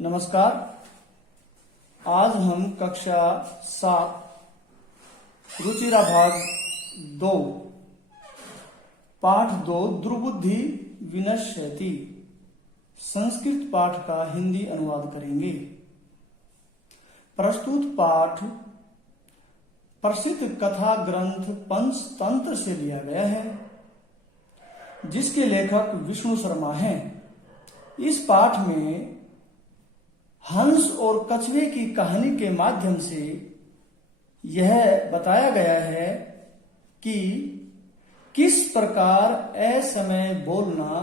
नमस्कार। आज हम कक्षा 7 रुचिरा भाग 2 पाठ 2 दुर्बुद्धि विनश्यति संस्कृत पाठ का हिंदी अनुवाद करेंगे। प्रस्तुत पाठ प्रसिद्ध कथा ग्रंथ पंचतंत्र से लिया गया है, जिसके लेखक विष्णु शर्मा हैं। इस पाठ में हंस और कछुए की कहानी के माध्यम से यह बताया गया है कि किस प्रकार असमय बोलना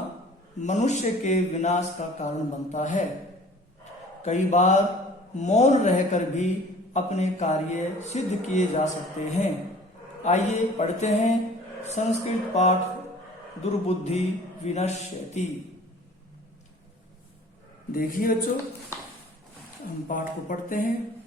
मनुष्य के विनाश का कारण बनता है। कई बार मौन रहकर भी अपने कार्य सिद्ध किए जा सकते हैं। आइए पढ़ते हैं संस्कृत पाठ दुर्बुद्धि विनश्यति। देखिए बच्चों, हम पाठ को पढ़ते हैं।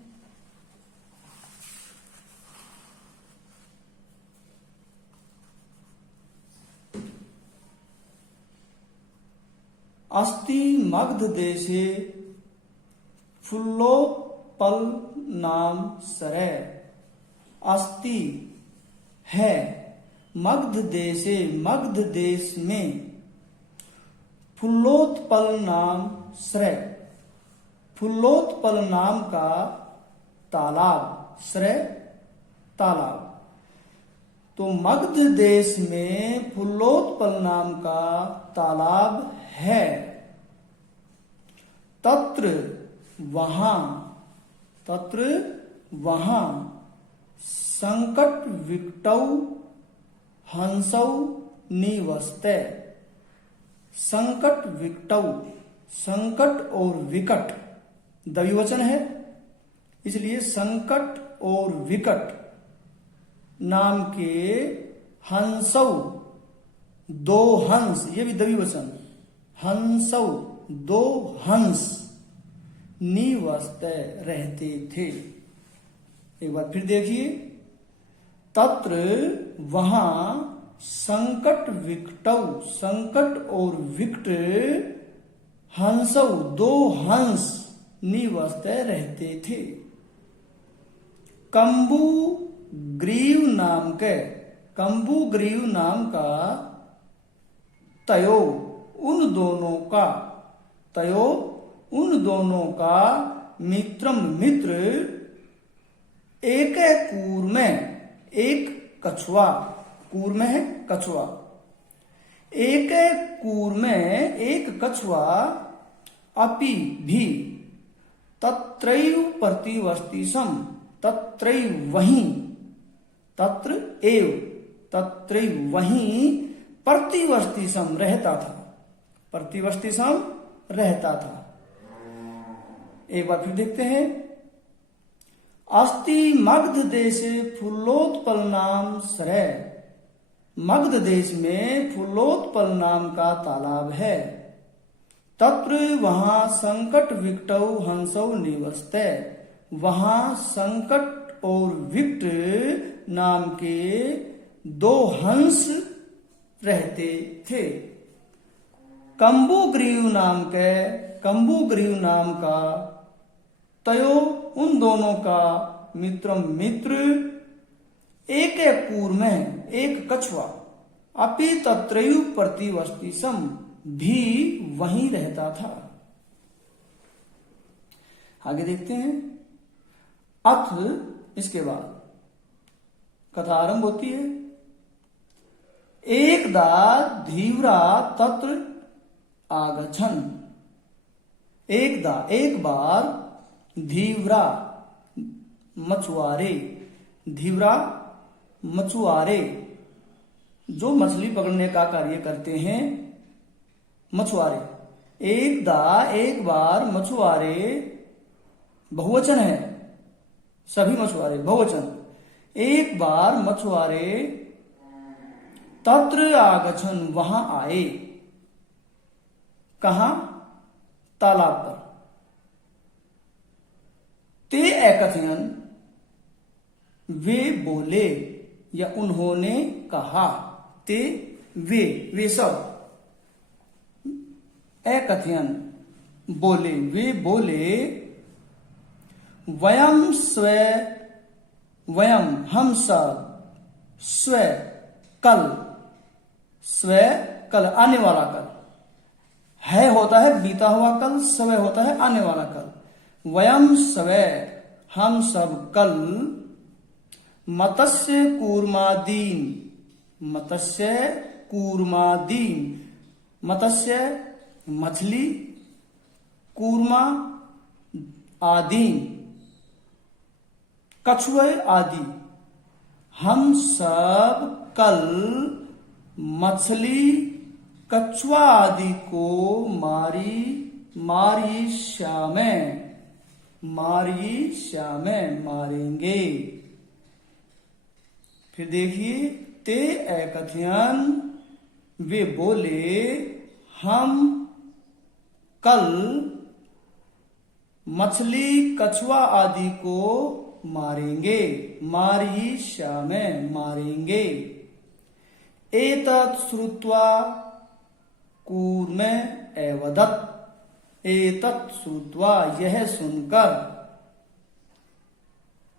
अस्ति मगध देशे फुल्लोत्पल नाम सरे। अस्ति है मगध देशे, मगध देश में फुल्लोत्पल नाम सरे, फुल्लोत्पल नाम का तालाब, श्रय तालाब। तो मगध देश में फुल्लोत्पल नाम का तालाब है। तत्र वहां संकट विकटौ हंसौ निवसते। संकट विकटौ, संकट और विकट द्विवचन है, इसलिए संकट और विकट नाम के हंसौ, दो हंस, ये भी द्विवचन, हंसौ दो हंस निवसते रहते थे। एक बार फिर देखिए, तत्र वहां संकट विकटौ, संकट और विकट हंसौ दो हंस निवसते रहते थे। कंबू ग्रीव नाम के, कंबू ग्रीव नाम का तयो उन दोनों का मित्रम मित्र एक कूर में एक कछुआ, कूर में है कछुआ, एक कूर में एक कछुआ अपि भी तत्रैव प्रतिवस्तिसम, तत्रैव वहीं, तत्र एव तत्रैव वहीं प्रतिवस्तिसम रहता था, प्रतिवस्तिसम रहता था। एक बार फिर देखते हैं। अस्ति मगध देशे फुल्लोत्पल नाम सरे। मगध देश में फुल्लोत्पल नाम का तालाब है। तत्र वहां संकट विकटौ हंसौ निवसते। वहां संकट और विकट नाम के दो हंस रहते थे। कंबुग्रीव नाम का तयो उन दोनों का मित्रम मित्र एक कूर में एक कछुआ अपि तत्रैव प्रतिवस्तिसम भी वहीं रहता था। आगे देखते हैं। अथ इसके बाद कथा आरंभ होती है। एकदा धीव्रा तत्र आगछन। एकदा एक बार धीव्रा मछुआरे, धीव्रा मछुआरे जो मछली पकड़ने का कार्य करते हैं, मछुआरे। एक बार मछुआरे बहुवचन है, सभी मछुआरे बहुवचन। एक बार मछुआरे तत्र आगछन वहां आए। कहां? तालाब पर। ते एकथयन वे बोले या उन्होंने कहा। ते वे सब एकथयन बोले, वे बोले वयम स्व, वयम हम सब, स्व कल, स्व कल आने वाला कल, है होता है बीता हुआ कल, स्व होता है आने वाला कल। वयम स्व हम सब कल मत्स्य कूर्मादीन, मत्स्य कूर्मादीन, मत्स्य मछली, कूर्मा आदि, कछुए आदि, हम सब कल मछली कछुआ आदि को मारी श्यामें मारेंगे। फिर देखिए, ते एकथयन वे बोले हम कल मछली कछुआ आदि को मारेंगे, श्यामें मारेंगे। एतत् श्रुत्वा कूर्म एवदत्, एतत् श्रुत्वा यह सुनकर,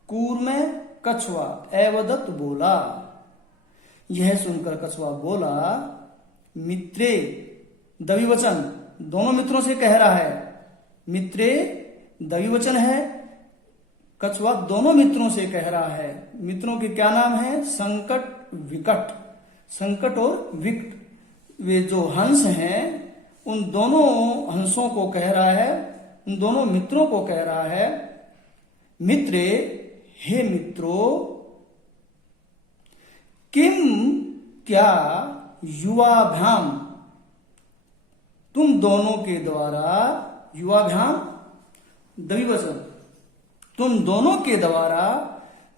कूर्म कछुआ, एवदत् बोला, यह सुनकर कछुआ बोला, मित्रे द्विवचन, दोनों मित्रों से कह रहा है, मित्रे द्विवचन है, कछुआ दोनों मित्रों से कह रहा है। मित्रों के क्या नाम है? संकट विकट, संकट और विकट, वे जो हंस हैं उन दोनों हंसों को कह रहा है, उन दोनों मित्रों को कह रहा है, मित्रे हे मित्रों, किम क्या, युवाभ्याम तुम दोनों के द्वारा, युवाभ्याम द्विवचन, तुम दोनों के द्वारा,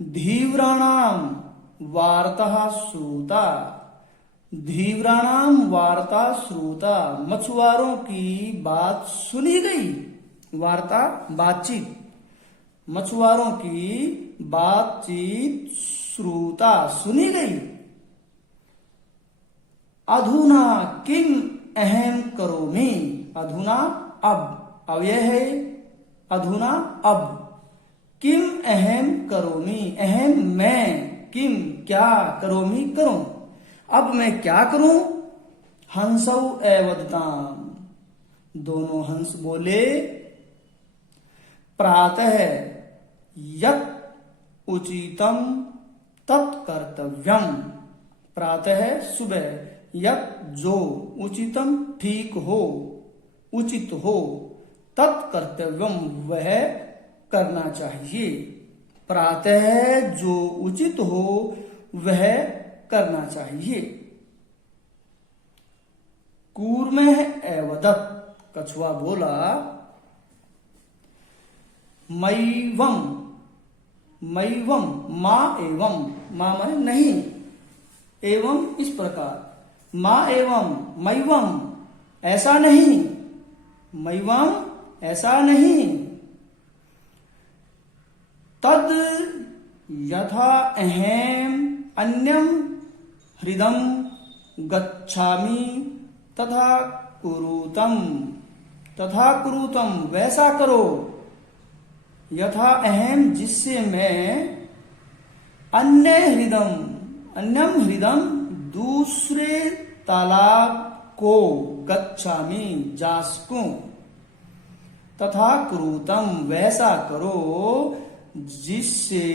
धीव्राणाम वार्ता श्रुता, धीव्राणाम वार्ता श्रुता, मछुआरों की बात सुनी गई, वार्ता बातचीत, मछुआरों की बातचीत श्रुता सुनी गई। अधुना किम अहम करोमि, अधुना अब, अव्यय है, अधुना अब, किम अहम करोमि, अहम मैं, किम क्या, करोमि करूं, अब मैं क्या करूं। हंसौ एवदताम, दोनों हंस बोले, प्रातः यत् उचितम तत्कर्तव्यम, प्रातः सुबह, यत् जो, उचितम ठीक हो, उचित हो, तत्कर्तव्यम वह करना चाहिए, प्रातः जो उचित हो वह करना चाहिए। कूर्मः एवदत्, कछुआ बोला, मैवम, मैवम मां एवं, मां माने नहीं, एवं इस प्रकार, मां एवं, मैवम ऐसा नहीं, मैवम ऐसा नहीं, तद यथा अहम अन्यम हृदम गच्छामि तथा कुरुतम, तथा कुरुतम वैसा करो, यथा अहम जिससे मैं, अन्य हृदम, अन्यम हृदम दूसरे तालाब को, गच्छामि जा सकूं, तथा कुरुतम वैसा करो जिससे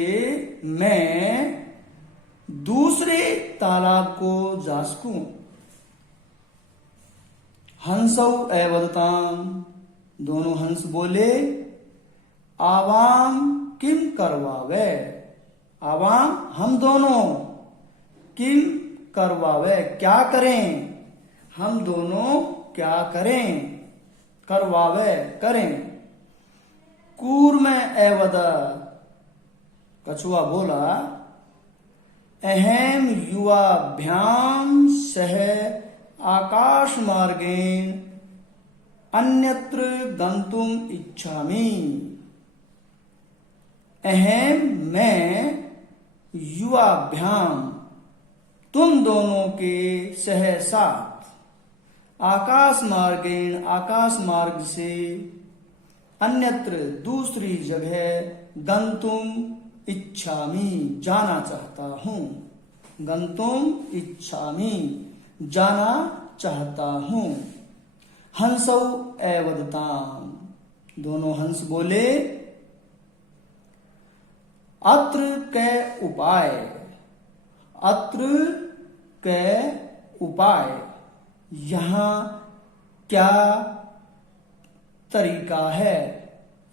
मैं दूसरे तालाब को जा सकूं। हंसौ एवदताम, दोनों हंस बोले, आवाम किम करवावे, आवाम हम दोनों, किम करवावे क्या करें, हम दोनों क्या करें, करवावे करें। कूर्म एवद, कछुआ बोला, अहम युवाभ्याम सह आकाश मार्गेण अन्यत्र गंतुम इच्छामि, अहम मैं, युवाभ्याम तुम दोनों के सह साथ, आकाश मार्गेण आकाश मार्ग से अन्यत्र दूसरी जगह गंतुम इच्छामि जाना चाहता हूं। गंतुम इच्छामि जाना चाहता हूं। हंसौ एवदताम दोनों हंस बोले अत्र कै उपाय। अत्र कै उपाय यहां क्या तरीका है,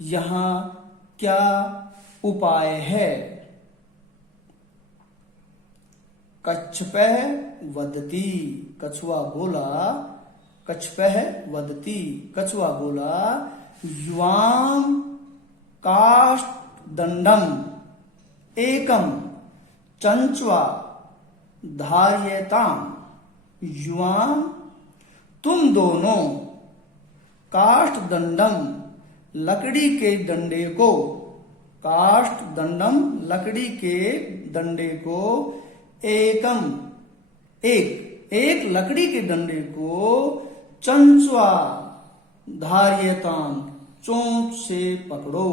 यहां क्या उपाय है। कच्छपः वदति कछुआ बोला। कच्छपः वदति कछुआ बोला युवां काष्ठदंडम एकम चंचवा धार्यताम। युवां तुम दोनों काष्ठदंडम लकड़ी के डंडे को। काष्ठदंडम लकड़ी के डंडे को एकम एक लकड़ी के डंडे को चंचवा धार्यताम चोंच से पकड़ो।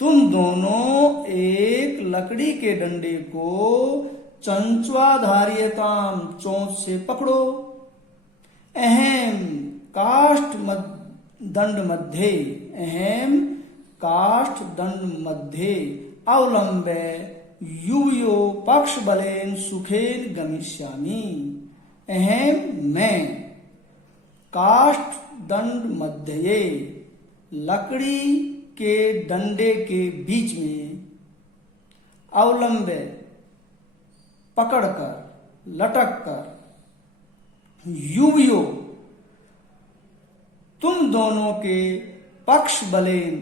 तुम दोनों एक लकड़ी के डंडे को चंचवा धार्यताम चोंच से पकड़ो। अहम काष्ठ दंड मध्ये अहम काष्ठ दंड मध्ये अवलंबे युवयो पक्ष बलेन सुखेन गमिष्यामि। अहम मैं काष्ठ दंड मध्य लकड़ी के डंडे के बीच में अवलंबे पकड़कर लटक कर युवयो तुम दोनों के पक्ष बलेन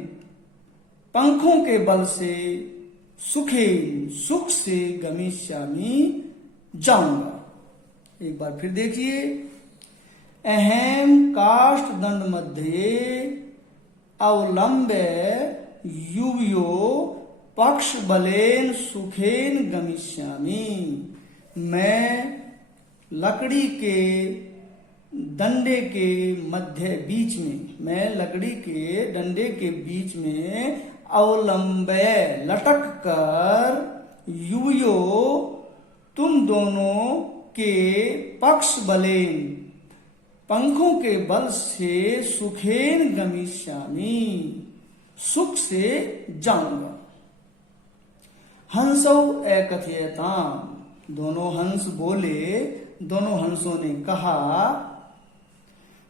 पंखों के बल से सुखे सुख से गमिष्यामि जाऊंगा। एक बार फिर देखिए अहम काष्ठ दंड मध्ये अवलंबे युवयो पक्ष बलेन सुखेन गमिष्यामि। मैं लकड़ी के डंडे के मध्य बीच में मैं लकड़ी के डंडे के बीच में अवलंबे लटक कर युवयो तुम दोनों के पक्ष बलेन पंखों के बल से सुखेन गमिष्यामि सुख से जाऊंगा। हंसौ एकथयताम दोनों हंस बोले। दोनों हंसों ने कहा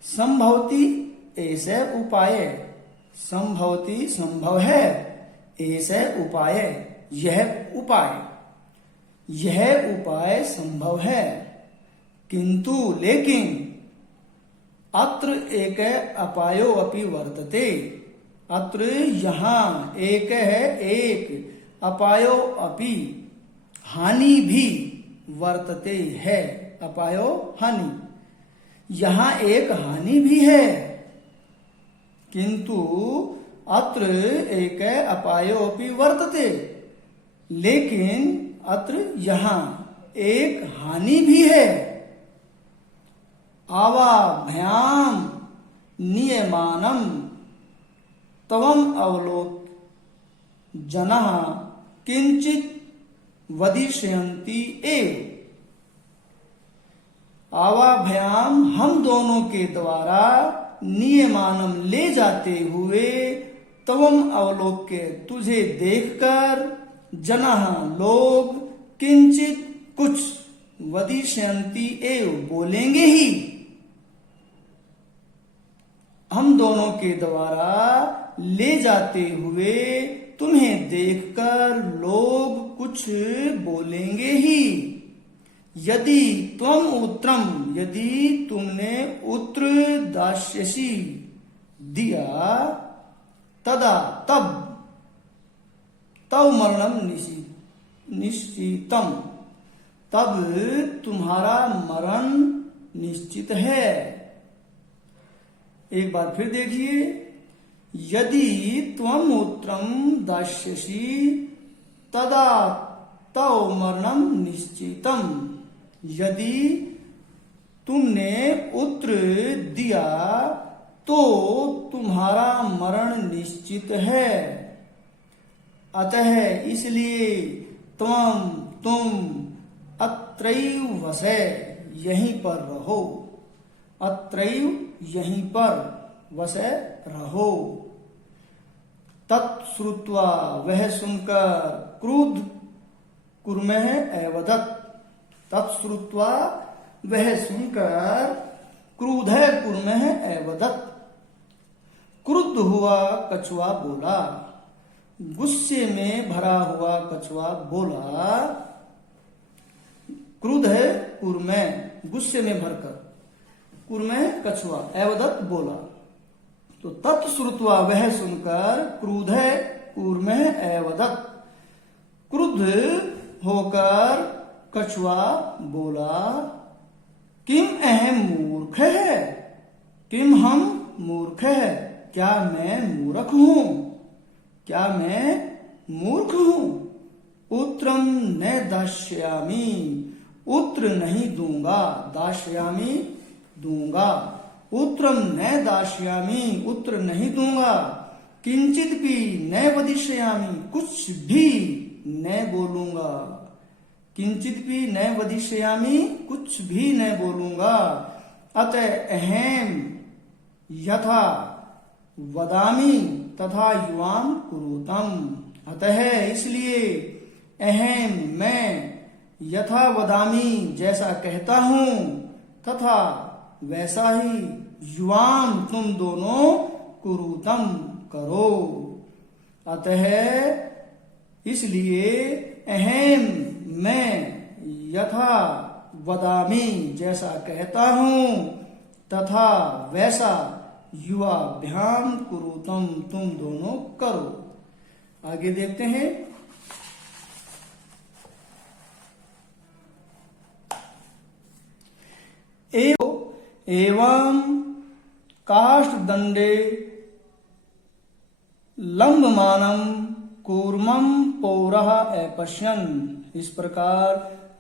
संभवती ऐसे उपाय। संभवती संभव है ऐसे उपाय यह उपाय संभव है किंतु लेकिन अत्र एक अपायो अपि वर्तते। अत्र यहाँ एक है एक अपायो अपि हानि भी वर्तते है। अपायो हानि यहाँ एक हानि भी है किंतु अत्र एक अपायो अपि वर्तते लेकिन अत्र यहाँ एक हानि भी है। आवाभ्याम नियमानम तवम अवलोक जनः किंचित वदिष्यन्ति एव। आवाभ्याम हम दोनों के द्वारा नियमानम ले जाते हुए तवम अवलोक के तुझे देखकर जनः लोग किंचित कुछ वदिष्यन्ति एव बोलेंगे ही। हम दोनों के द्वारा ले जाते हुए तुम्हें देखकर लोग कुछ बोलेंगे ही। यदि त्वम उत्तरम यदि तुमने उत्तर दास्यसि दिया तदा तब मरणम निश्चितम तब तुम्हारा मरण निश्चित है। एक बार फिर देखिए यदि त्वम उत्तरम दास्यसि तदा तव मरणम निश्चितम। यदि तुमने पुत्र दिया तो तुम्हारा मरण निश्चित है। अतः इसलिए तुम अत्रैव वसै, यहीं पर रहो। अत्रैव यहीं पर वसै रहो। तत्श्रुत्वा वह सुनकर क्रुद्ध कुर्मः एवदत्। तत्श्रुत्वा वह सुनकर क्रुद्ध कुर्मः एवदत्। क्रुद्ध हुआ कछुआ बोला, गुस्से में भरा हुआ कछुआ बोला। क्रुद्ध है कुर्मः, गुस्से में भरकर, कुर्मः कछुआ, एवदत् बोला। तो तत्श्रुत्वा वह सुनकर क्रुद्ध कुर्मः एवदत्, क्रुद्ध होकर कछुआ बोला, किम अहम मूर्ख है, किम हम मूर्ख है, क्या मैं मूर्ख हूं, क्या मैं मूर्ख हूं। पुत्रम न दास्यामि, पुत्र नहीं दूंगा, दास्यामि दूंगा, पुत्रम न दास्यामि, पुत्र नहीं दूंगा। किंचित भी न वदिष्यामि, कुछ भी न बोलूंगा। किंचित भी न वदिष्यामि, कुछ भी न बोलूंगा। अतः अहम यथा वदामि तथा युवाम कुरुतम। अतः इसलिए अहम मैं, यथा वदामि जैसा कहता हूं, तथा वैसा ही युवाम तुम दोनों कुरुतम करो। अतः इसलिए अहम मैं यथा वदामि जैसा कहता हूं, तथा वैसा युवाभ्याम कुरुतम तुम दोनों करो। आगे देखते हैं। एवं काष्ठदंडे लंबमानम कूर्मं पौरः अपश्यन्। इस प्रकार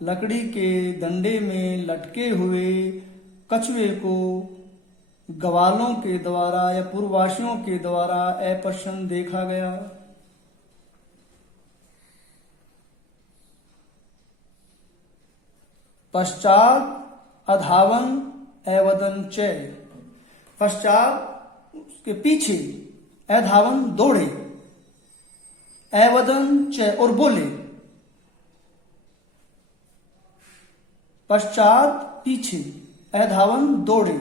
लकड़ी के डंडे में लटके हुए कछुए को ग्वालों के द्वारा या पूर्ववासियों के द्वारा अपश्यन् देखा गया। पश्चात अधावन एवदन च, पश्चात उसके पीछे अधावन दौड़े, एवदन च और बोले। पश्चात पीछे, अधावन दौड़े,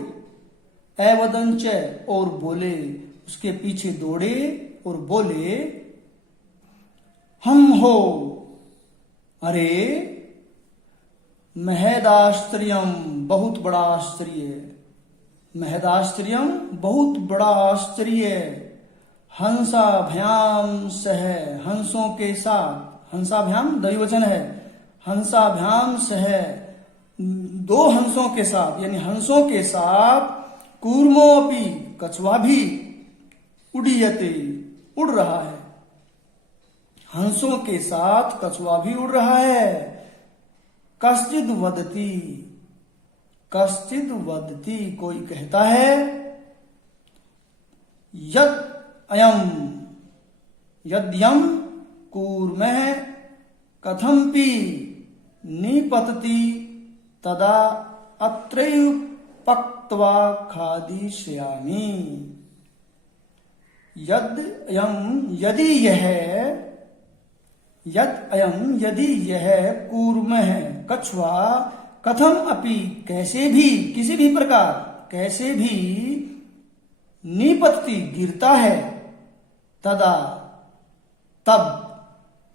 एवदन च और बोले, उसके पीछे दौड़े और बोले, हम हो, अरे महदाश्चर्यम बहुत बड़ा आश्चर्य, महदाश्चर्यम बहुत बड़ा आश्चर्य, हंसाभ्याम सह हंसों के साथ, हंसाभ्याम द्विवचन है, हंसाभ्याम सह दो हंसों के साथ, यानी हंसों के साथ, कूर्मोपि कछुआ भी, उड़ीयते उड़ रहा है, हंसों के साथ कछुआ भी उड़ रहा है। कश्चिद वदति, कश्चिद वदति कोई कहता है, यद अयम यद्यम कूर्मः कथमपि निपतति तदा अत्रैव पक्त्वा खादिष्यामि। यद अयम यदि यह, यद अयम यदि यह कूर्मः कछुआ, कथम अपि कैसे भी, किसी भी प्रकार, कैसे भी, निपतति गिरता है, तदा तब,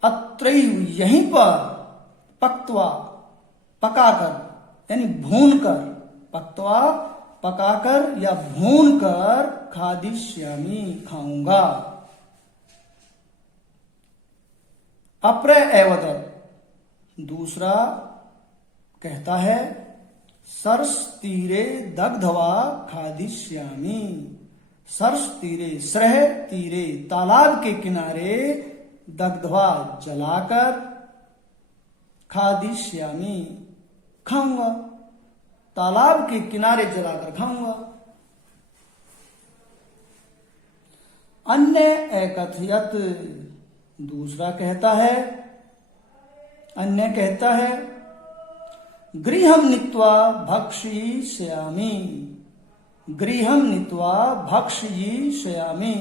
अत्रैव यहीं पर, पक्त्वा पकाकर, यानी भूनकर, पक्त्वा पकाकर या भूनकर, खादिष्यामि खाऊंगा। अप्र एवदत् दूसरा कहता है, सर्ष तीरे दग्धवा खादिष्यामि। सर्ष तीरे, सरह तीरे तालाब के किनारे, दग्धवा जलाकर, खादिष्यामि खाऊंगा। तालाब के किनारे जलाकर खाऊंगा। अन्य एकथयत, दूसरा कहता है, अन्य कहता है, गृहम नीत्वा भक्षयिष्यामि, गृहम नीत्वा भक्षयिष्यामि,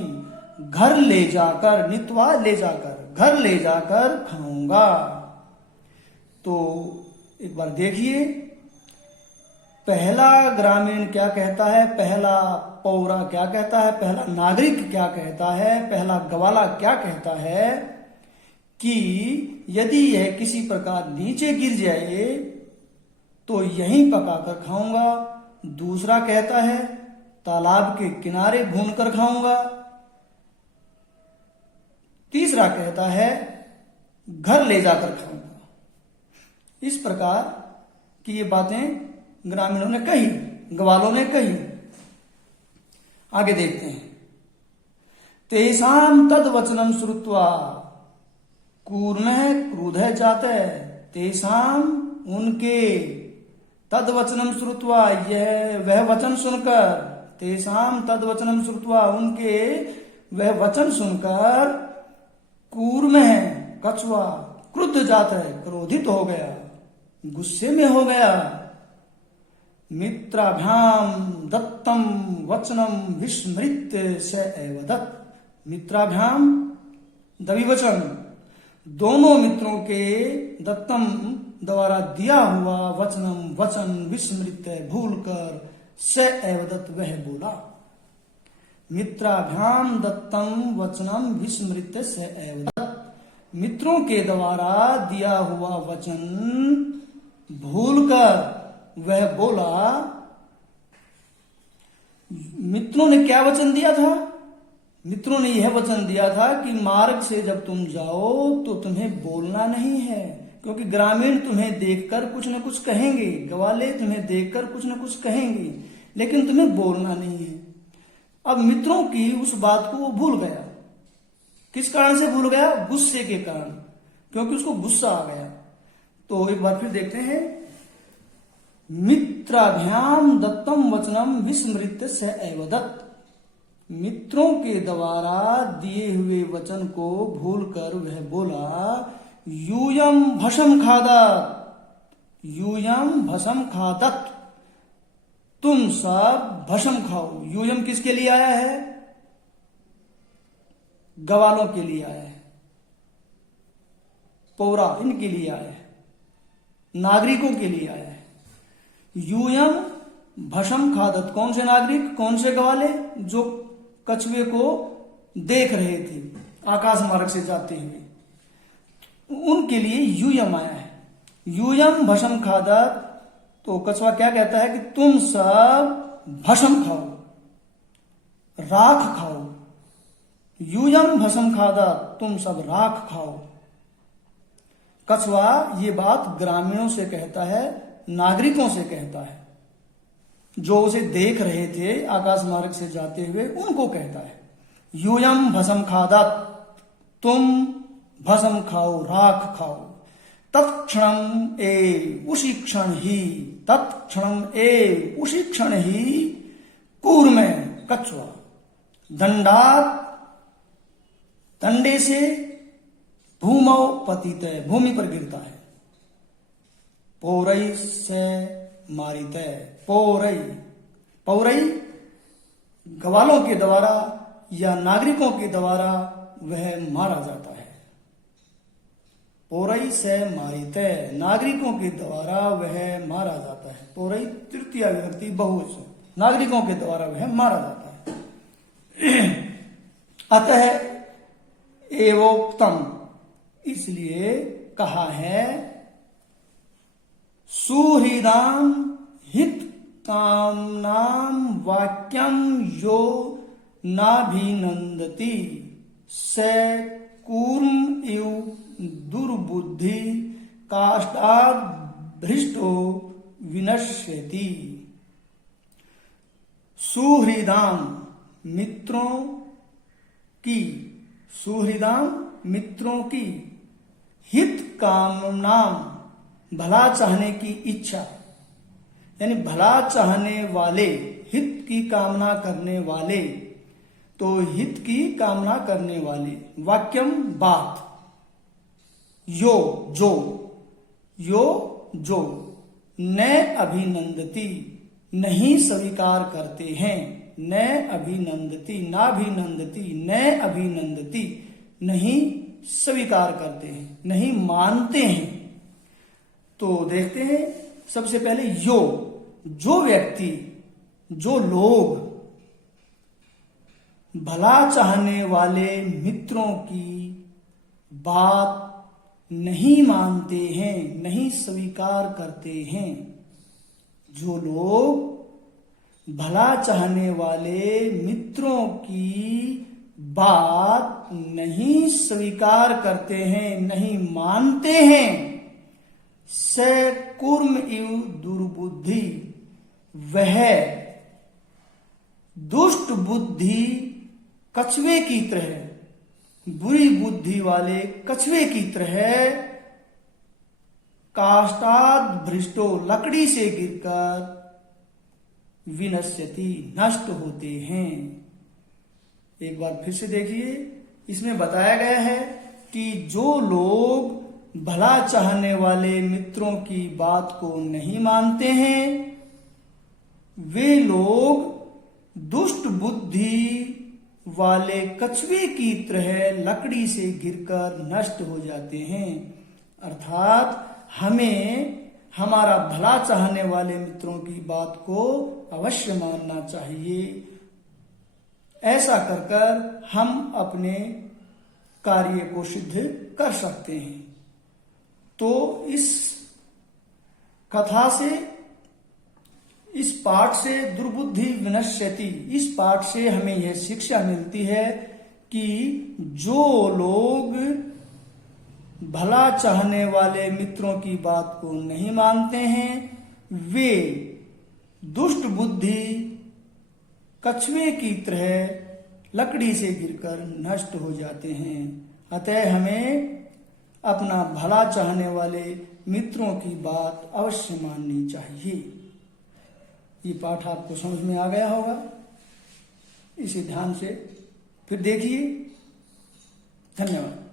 घर ले जाकर, नीत्वा ले जाकर, घर ले जाकर खाऊंगा। तो एक बार देखिए, पहला ग्रामीण क्या कहता है, पहला पौरा क्या कहता है, पहला नागरिक क्या कहता है, पहला ग्वाला क्या कहता है कि यदि यह किसी प्रकार नीचे गिर जाए तो यहीं पकाकर खाऊंगा। दूसरा कहता है तालाब के किनारे भूनकर खाऊंगा। तीसरा कहता है घर ले जाकर खाऊंगा। इस प्रकार की ये बातें ग्रामीणों ने कही, ग्वालों ने कही। आगे देखते हैं, तेषाम तद वचनम श्रुत्वा कूर्मः क्रुधः जातः, तेषाम उनके, तद वचनम श्रुत्वा यह वह वचन सुनकर, तेषाम तद वचनम श्रुत्वा उनके वह वचन सुनकर, कूर्मः कछुआ, क्रुद्ध जातः क्रोधित हो गया, गुस्से में हो गया। मित्राभ्याम दत्तम वचनम विस्मृत्य स एव दत्त, मित्राभ्याम द्विवचन, दोनों मित्रों के दत्तम द्वारा दिया हुआ वचनम वचन विस्मृत्य भूलकर स एव दत्त वह बोला। मित्राभ्याम दत्तम वचनम विस्मृत्य स एव दत्त, मित्रों के द्वारा दिया हुआ वचन भूलकर वह बोला। मित्रों ने क्या वचन दिया था? मित्रों ने यह वचन दिया था कि मार्ग से जब तुम जाओ तो तुम्हें बोलना नहीं है, क्योंकि ग्रामीण तुम्हें देखकर कुछ न कुछ कहेंगे, ग्वाले तुम्हें देखकर कुछ न कुछ कहेंगे, लेकिन तुम्हें बोलना नहीं है। अब मित्रों की उस बात को वो भूल गया। किस कारण से भूल गया? गुस्से के कारण, क्योंकि उसको गुस्सा आ गया। तो एक बार फिर देखते हैं, मित्राभ्याम दत्तम वचनम विस्मृत्य स एव दत्त, मित्रों के द्वारा दिए हुए वचन को भूलकर वह बोला, यूयम भस्म खादत, यूयम भस्म खादत, तुम सब भस्म खाओ। यूयम किसके लिए आया है? ग्वालों के लिए आया है, पौरा इनके लिए आया है, नागरिकों के लिए आया है। यूयम भस्म खादत, कौन से नागरिक, कौन से ग्वाले? जो कछुए को देख रहे थे आकाश मार्ग से जाते हुए, उनके लिए यूयम आया है। यूयम भस्म खादत, तो कछुआ क्या कहता है कि तुम सब भस्म खाओ, राख खाओ। यूयम भस्म खादत, तुम सब राख खाओ। कछुआ ये बात ग्रामीणों से कहता है, नागरिकों से कहता है, जो उसे देख रहे थे आकाश मार्ग से जाते हुए, उनको कहता है। यूयम भस्म खादत, तुम भस्म खाओ, राख खाओ। तत्क्षणम ए, उसी क्षण ही, तत्क्षणम ए, उसी क्षण ही, कूर्म कछुआ दंडात, दंडे से भूमौ पतित, भूमि पर गिरता है। पौरई से मारित, पौरई, पौरई ग्वालों के द्वारा या नागरिकों के द्वारा वह मारा जाता है। पौरई से मारित, नागरिकों के द्वारा वह मारा जाता है। पौरई तृतीय विभक्ति बहुवचन, नागरिकों के द्वारा वह मारा जाता है। अतः एवोक्तम, इसलिए कहा है, सुहृदाम हित कामनाम वाक्यम यो नाभिनंदति स कूर्म इव दुर्बुद्धि काष्ठाद भ्रष्टो विनश्यति। सुहृदाम, मित्रों की, सुहृदाम मित्रों की, हित कामनाम भला चाहने की इच्छा, यानी भला चाहने वाले, हित की कामना करने वाले, तो हित की कामना करने वाले। वाक्यम बात, यो जो न अभिनंदती, नहीं स्वीकार करते हैं। न अभिनंदती, नाभिनंदती, न अभिनंदती, नहीं स्वीकार करते हैं, नहीं मानते हैं। तो देखते हैं सबसे पहले यो, जो व्यक्ति, जो लोग भला चाहने वाले मित्रों की बात नहीं मानते हैं, नहीं स्वीकार करते हैं। जो लोग भला चाहने वाले मित्रों की बात नहीं स्वीकार करते हैं, नहीं मानते हैं। स कुर्म इव दुर्बुद्धि, वह दुष्ट बुद्धि कछुए की तरह, बुरी बुद्धि वाले कछुए की तरह, काष्ठाद भ्रष्टो, लकड़ी से गिरकर, विनश्यति, नष्ट होते हैं। एक बार फिर से देखिए, इसमें बताया गया है कि जो लोग भला चाहने वाले मित्रों की बात को नहीं मानते हैं, वे लोग दुष्ट बुद्धि वाले कछुए की तरह लकड़ी से गिरकर नष्ट हो जाते हैं। अर्थात हमें हमारा भला चाहने वाले मित्रों की बात को अवश्य मानना चाहिए। ऐसा कर कर हम अपने कार्य को सिद्ध कर सकते हैं। तो इस कथा से, इस पाठ से, दुर्बुद्धि विनश्यति, इस पाठ से हमें यह शिक्षा मिलती है कि जो लोग भला चाहने वाले मित्रों की बात को नहीं मानते हैं, वे दुष्ट बुद्धि कछुए की तरह लकड़ी से गिरकर नष्ट हो जाते हैं। अतः हमें अपना भला चाहने वाले मित्रों की बात अवश्य माननी चाहिए। ये पाठ आपको समझ में आ गया होगा, इसे ध्यान से फिर देखिए। धन्यवाद।